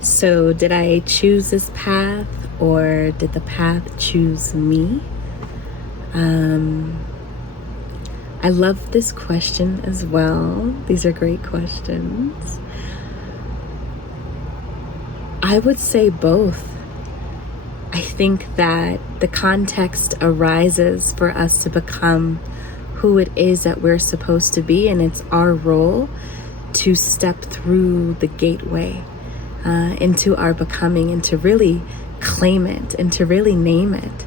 So, did I choose this path or did the path choose me? I love this question as well. These are great questions. I would say both. I think that the context arises for us to become who it is that we're supposed to be, and it's our role to step through the gateway into our becoming and to really claim it and to really name it.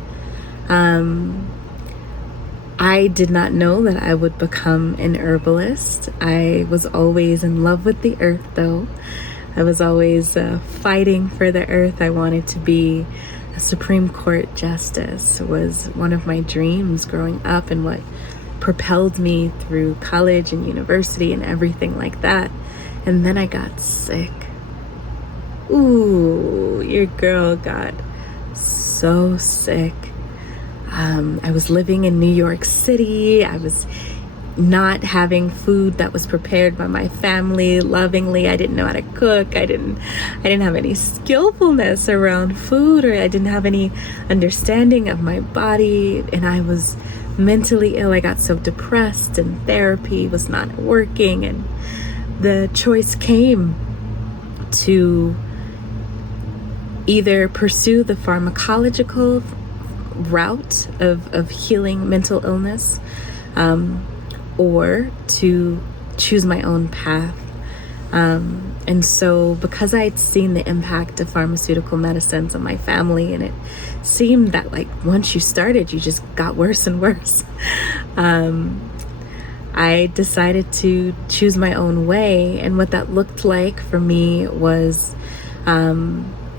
I did not know that I would become an herbalist. I was always in love with the earth, though. I was always fighting for the earth. I wanted to be a Supreme Court justice. It was one of my dreams growing up and what propelled me through college and university and everything like that. And then I got sick. Ooh, your girl got so sick. I was living in New York City. I was not having food that was prepared by my family lovingly. I didn't know how to cook. I didn't have any skillfulness around food, or I didn't have any understanding of my body, and I was mentally ill. I got so depressed, and therapy was not working, and the choice came to either pursue the pharmacological route of healing mental illness, or to choose my own path. And so because I had seen the impact of pharmaceutical medicines on my family, and it seemed that like once you started, you just got worse and worse, I decided to choose my own way. And what that looked like for me was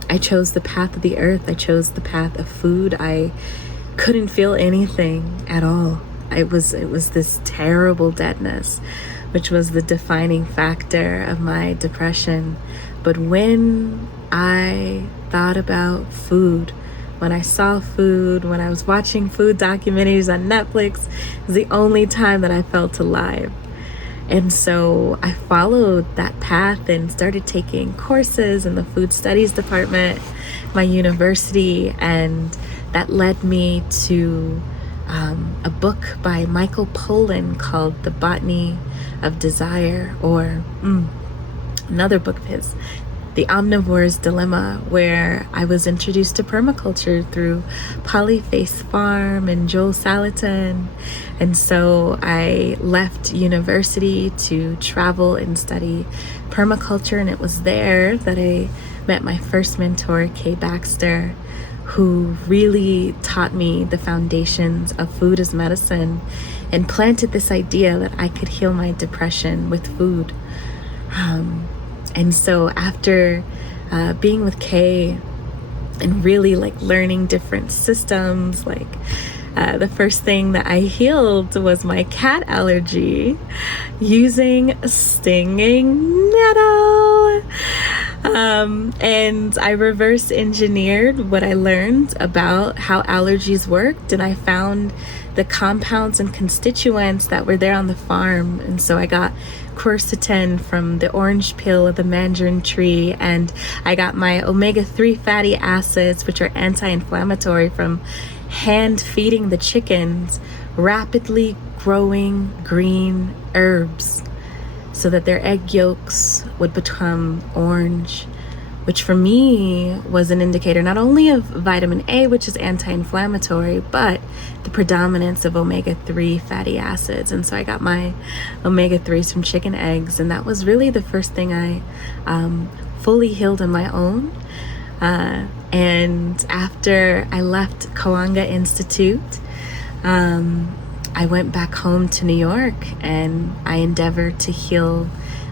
I chose the path of the earth. I chose the path of food. I couldn't feel anything at all. It was this terrible deadness, which was the defining factor of my depression. But when I thought about food, when I saw food, when I was watching food documentaries on Netflix, it was the only time that I felt alive. And so I followed that path and started taking courses in the food studies department, my university, and that led me to a book by Michael Pollan called The Botany of Desire, or another book of his, The Omnivore's Dilemma, where I was introduced to permaculture through Polyface Farm and Joel Salatin. And so I left university to travel and study permaculture, and it was there that I met my first mentor, Kay Baxter, who really taught me the foundations of food as medicine and planted this idea that I could heal my depression with food. And so after being with Kay and really like learning different systems, like the first thing that I healed was my cat allergy using stinging nettle. And I reverse engineered what I learned about how allergies worked, and I found the compounds and constituents that were there on the farm. And so I got quercetin from the orange peel of the mandarin tree, and I got my omega-3 fatty acids, which are anti-inflammatory, from hand feeding the chickens rapidly growing green herbs so that their egg yolks would become orange, which for me was an indicator not only of vitamin A, which is anti-inflammatory, but the predominance of omega-3 fatty acids. And so I got my omega-3s from chicken eggs, and that was really the first thing I fully healed on my own. And after I left Kawanga Institute, I went back home to New York, and I endeavored to heal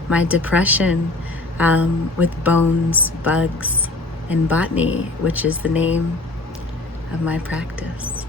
my depression with bones, bugs, and botany, which is the name of my practice.